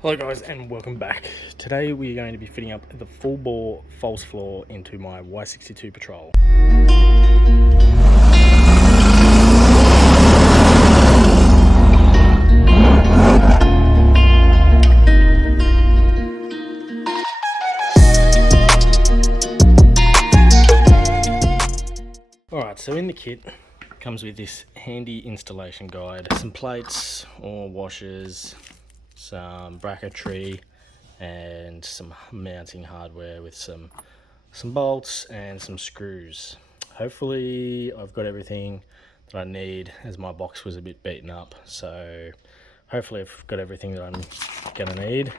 Hello guys and welcome back. Today we're going to be fitting up the full bore false floor into my Y62 Patrol. Alright, so in the kit comes with this handy installation guide, some plates or washers, some bracketry and some mounting hardware with some bolts and some screws. Hopefully I've got everything that I need, as my box was a bit beaten up, so hopefully I've got everything that I'm gonna need.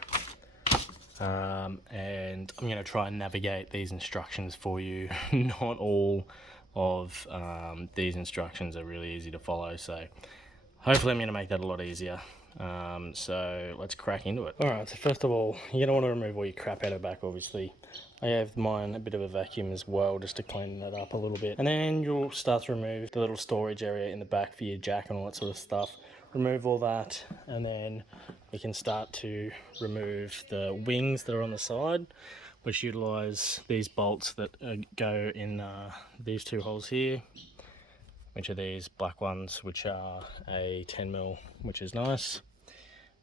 And I'm gonna try and navigate these instructions for you. Not all of these instructions are really easy to follow, so hopefully I'm going to make that a lot easier. So let's crack into it. Alright, so first of all, you're going to want to remove all your crap out of the back, obviously. I gave mine a bit of a vacuum as well, just to clean that up a little bit. And then you'll start to remove the little storage area in the back for your jack and all that sort of stuff. Remove all that, and then we can start to remove the wings that are on the side, which utilise these bolts that go in these two holes here, which are these black ones, which are a 10mm, which is nice.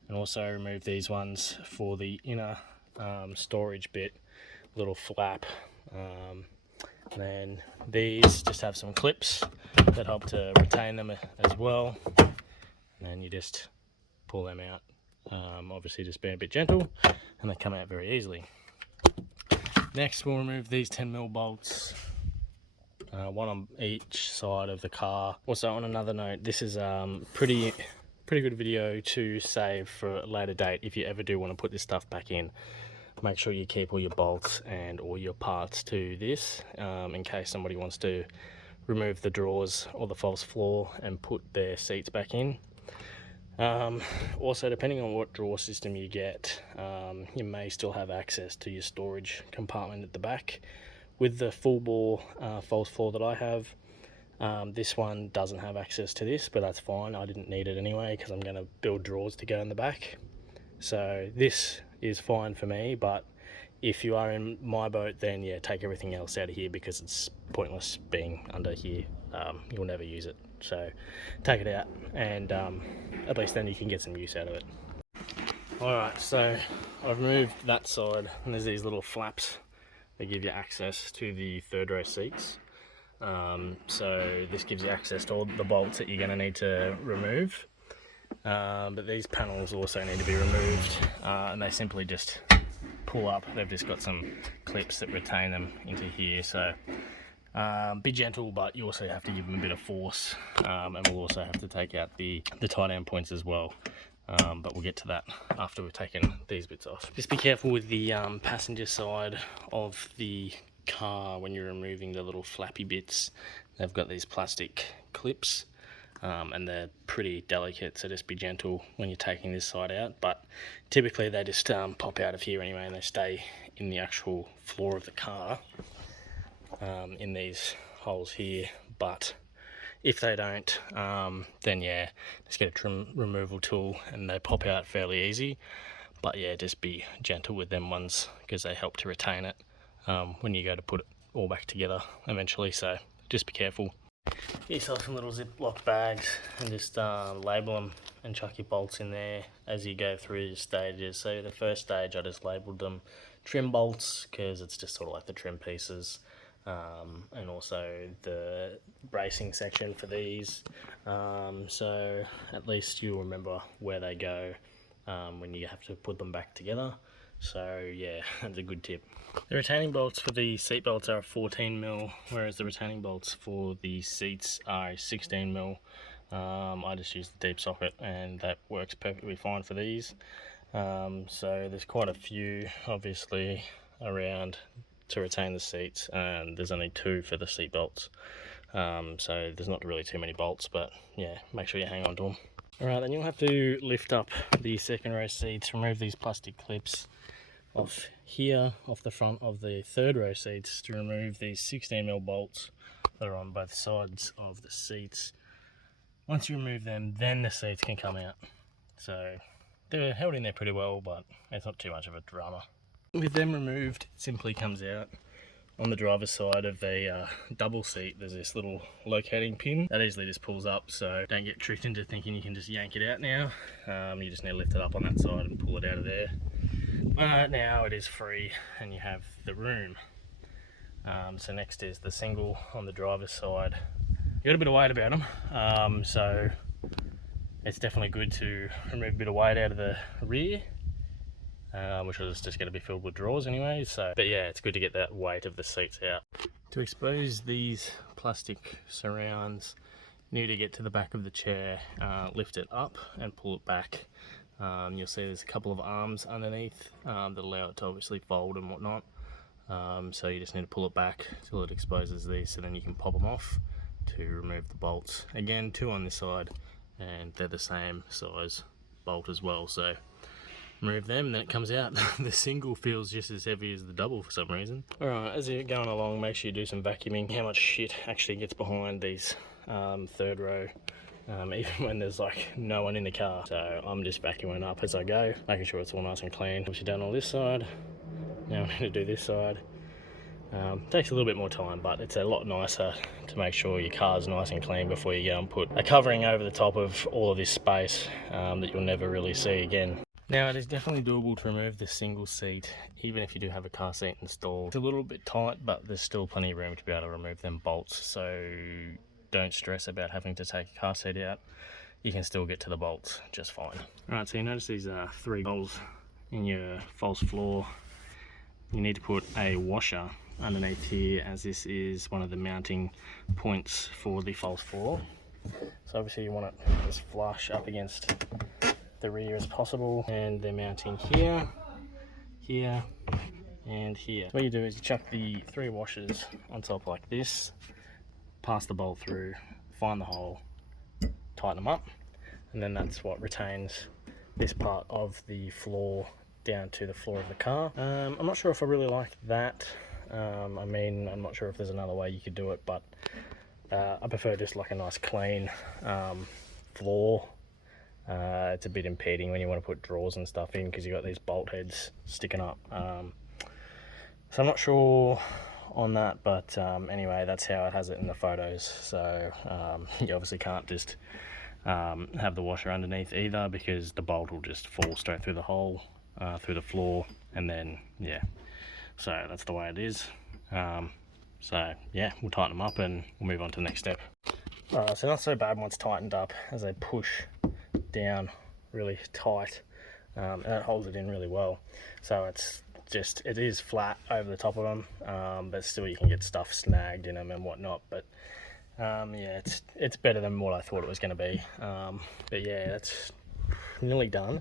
And also remove these ones for the inner storage bit, little flap. And then these just have some clips that help to retain them as well. And then you just pull them out. Obviously just being a bit gentle, and they come out very easily. Next we'll remove these 10mm bolts, one on each side of the car. Also, on another note, this is pretty good video to save for a later date if you ever do want to put this stuff back in. Make sure you keep all your bolts and all your parts to this, in case somebody wants to remove the drawers or the false floor and put their seats back in. Also, depending on what drawer system you get, you may still have access to your storage compartment at the back. With the full bore false floor that I have, this one doesn't have access to this, but that's fine. I didn't need it anyway because I'm going to build drawers to go in the back. So this is fine for me, but if you are in my boat, then yeah, take everything else out of here because it's pointless being under here. You'll never use it, so take it out, and at least then you can get some use out of it. Alright, so I've removed that side, and there's these little flaps that give you access to the third row seats. So this gives you access to all the bolts that you're going to need to remove. But these panels also need to be removed, and they simply just pull up. They've just got some clips that retain them into here, so be gentle, but you also have to give them a bit of force, and we'll also have to take out the tie down points as well. But we'll get to that after we've taken these bits off. Just be careful with the passenger side of the car when you're removing the little flappy bits. They've got these plastic clips, and they're pretty delicate, so just be gentle when you're taking this side out. But typically they just pop out of here anyway, and they stay in the actual floor of the car, in these holes here. But if they don't, then yeah, just get a trim removal tool and they pop out fairly easy. But yeah, just be gentle with them ones because they help to retain it when you go to put it all back together eventually, so just be careful. Get yourself some little Ziploc bags and just label them and chuck your bolts in there as you go through the stages. So the first stage I just labelled them trim bolts because it's just sort of like the trim pieces, and also the bracing section for these, so at least you'll remember where they go when you have to put them back together. So yeah, that's a good tip. The retaining bolts for the seat belts are 14mm, whereas the retaining bolts for the seats are 16mm. I just use the deep socket and that works perfectly fine for these. So there's quite a few obviously around to retain the seats, and there's only 2 for the seat belts. So there's not really too many bolts, but yeah, make sure you hang on to them. Alright, then you'll have to lift up the second row seats, remove these plastic clips off here, off the front of the third row seats, to remove these 16mm bolts that are on both sides of the seats. Once you remove them, then the seats can come out. So they're held in there pretty well, but it's not too much of a drama. With them removed, it simply comes out on the driver's side of a double seat. There's this little locating pin that easily just pulls up, so don't get tricked into thinking you can just yank it out now. You just need to lift it up on that side and pull it out of there. But now it is free and you have the room. So next is the single on the driver's side. You got a bit of weight about them, so it's definitely good to remove a bit of weight out of the rear, which is just going to be filled with drawers anyway. So, but yeah, it's good to get that weight of the seats out. To expose these plastic surrounds, you need to get to the back of the chair, lift it up and pull it back. You'll see there's a couple of arms underneath that allow it to obviously fold and whatnot. So you just need to pull it back till it exposes these, so then you can pop them off to remove the bolts. Again, 2 on this side, and they're the same size bolt as well, so remove them, then it comes out. The single feels just as heavy as the double for some reason. Alright, as you're going along, make sure you do some vacuuming. How much shit actually gets behind these third row, even when there's like no one in the car. So I'm just vacuuming up as I go, making sure it's all nice and clean. Obviously done all this side, now I'm going to do this side. Takes a little bit more time, but it's a lot nicer to make sure your car's nice and clean before you go and put a covering over the top of all of this space that you'll never really see again. Now, it is definitely doable to remove the single seat, even if you do have a car seat installed. It's a little bit tight, but there's still plenty of room to be able to remove them bolts, so don't stress about having to take a car seat out. You can still get to the bolts just fine. Alright, so you notice these 3 holes in your false floor. You need to put a washer underneath here, as this is one of the mounting points for the false floor. So obviously you want it as flush up against the rear as possible, and they're mounting here, here and here. So what you do is you chuck the 3 washers on top like this, pass the bolt through, find the hole, tighten them up, and then that's what retains this part of the floor down to the floor of the car. I'm not sure if I really like that. I mean, I'm not sure if there's another way you could do it, but I prefer just like a nice clean floor. It's a bit impeding when you want to put drawers and stuff in, because you've got these bolt heads sticking up. So I'm not sure on that, but anyway, that's how it has it in the photos. So you obviously can't just have the washer underneath either, because the bolt will just fall straight through the hole, through the floor, and then yeah, so that's the way it is. So yeah, we'll tighten them up and we'll move on to the next step. So not so bad once tightened up, as they push down really tight, and that holds it in really well. So it is flat over the top of them, but still you can get stuff snagged in them and whatnot. But yeah, it's better than what I thought it was going to be. But yeah, that's nearly done.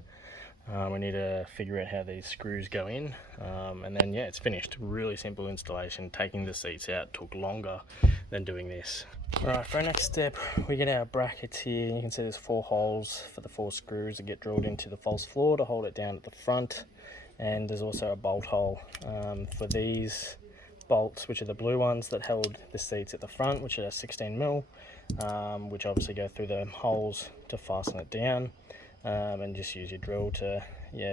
We need to figure out how these screws go in, and then yeah, it's finished. Really simple installation. Taking the seats out took longer than doing this. Alright, for our next step, we get our brackets here. You can see there's 4 holes for the 4 screws that get drilled into the false floor to hold it down at the front, and there's also a bolt hole for these bolts, which are the blue ones that held the seats at the front, which are 16mm, which obviously go through the holes to fasten it down. And just use your drill to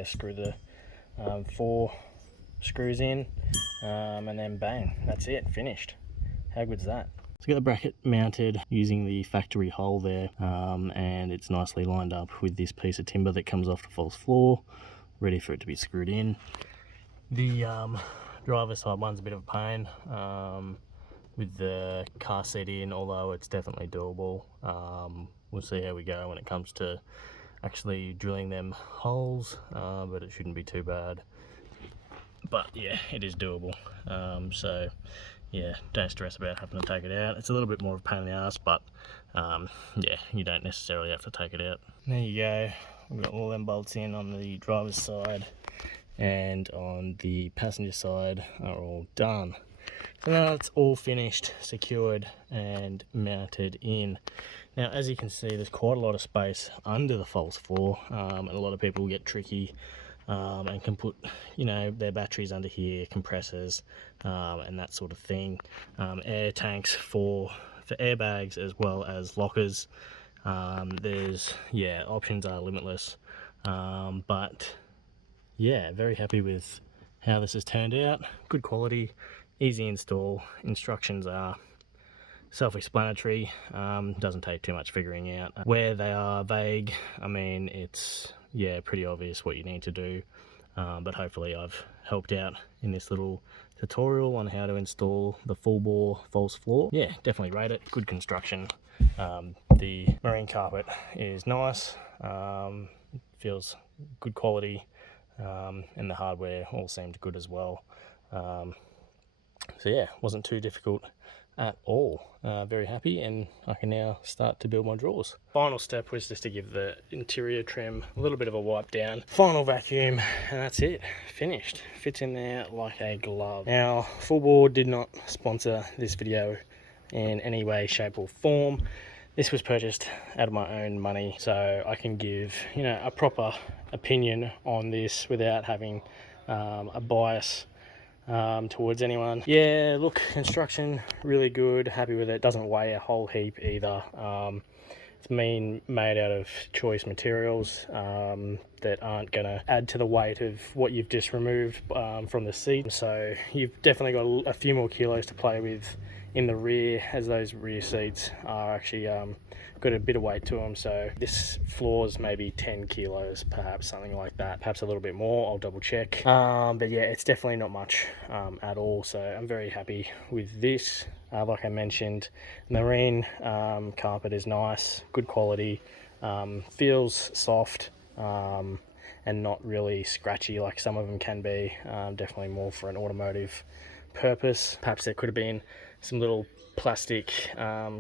screw the 4 screws in, and then bang, that's it, finished. How good's that? So I got the bracket mounted using the factory hole there, and it's nicely lined up with this piece of timber that comes off the false floor, ready for it to be screwed in. The driver's side one's a bit of a pain with the car seat in, although it's definitely doable. We'll see how we go when it comes to actually drilling them holes, but it shouldn't be too bad. But yeah, it is doable. So yeah, don't stress about having to take it out. It's a little bit more of a pain in the ass, but yeah, you don't necessarily have to take it out. There you go. We've got all them bolts in on the driver's side, and on the passenger side are all done. So now it's all finished, secured and mounted in. Now, as you can see, there's quite a lot of space under the false floor, and a lot of people get tricky and can put, their batteries under here, compressors, and that sort of thing. Air tanks for airbags, as well as lockers. Options are limitless. But yeah, very happy with how this has turned out. Good quality, easy install. Instructions are self-explanatory. Doesn't take too much figuring out. Where they are vague, I mean, it's pretty obvious what you need to do. But hopefully I've helped out in this little tutorial on how to install the full bore false floor. Yeah, definitely rate it. Good construction. The marine carpet is nice. Feels good quality, and the hardware all seemed good as well. So yeah, wasn't too difficult at all. Very happy, and I can now start to build my drawers. Final step was just to give the interior trim a little bit of a wipe down, final vacuum, and that's it. Finished. Fits in there like a glove. Now, Full Bore did not sponsor this video in any way, shape or form. This was purchased out of my own money, so I can give, you know, a proper opinion on this without having a bias towards anyone. Yeah, look, construction really good, happy with it. Doesn't weigh a whole heap either. It's made out of choice materials that aren't going to add to the weight of what you've just removed from the seat. So you've definitely got a few more kilos to play with in the rear, as those rear seats are actually got a bit of weight to them. So this floor's maybe 10 kilos, perhaps, something like that, perhaps a little bit more. I'll double check. But yeah, it's definitely not much at all. So I'm very happy with this. Like I mentioned, marine carpet is nice, good quality, feels soft, and not really scratchy like some of them can be. Definitely more for an automotive purpose. Perhaps there could have been some little plastic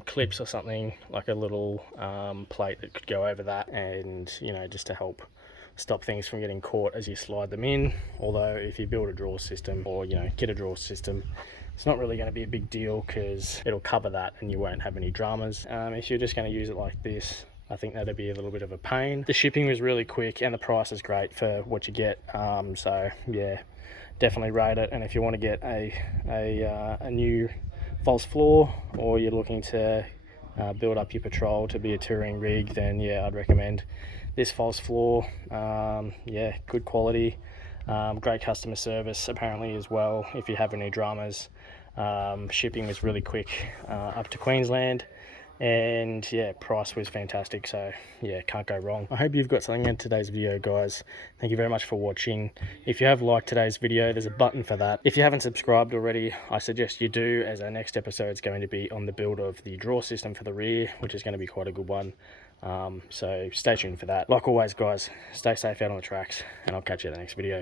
clips or something, like a little plate that could go over that, and you know, just to help stop things from getting caught as you slide them in. Although if you build a drawer system, or you know, get a drawer system, it's not really going to be a big deal because it'll cover that and you won't have any dramas. If you're just going to use it like this, I think that'd be a little bit of a pain. The shipping was really quick and the price is great for what you get. So yeah, definitely rate it. And if you want to get a new false floor, or you're looking to build up your patrol to be a touring rig, then yeah, I'd recommend this false floor. Yeah, good quality, great customer service apparently as well if you have any dramas. Shipping was really quick up to Queensland, and yeah, price was fantastic. So yeah, can't go wrong. I hope you've got something in today's video, guys. Thank you very much for watching. If you have liked today's video, there's a button for that. If you haven't subscribed already, I suggest you do, as our next episode is going to be on the build of the drawer system for the rear, which is going to be quite a good one. So stay tuned for that. Like always, guys, stay safe out on the tracks, and I'll catch you in the next video.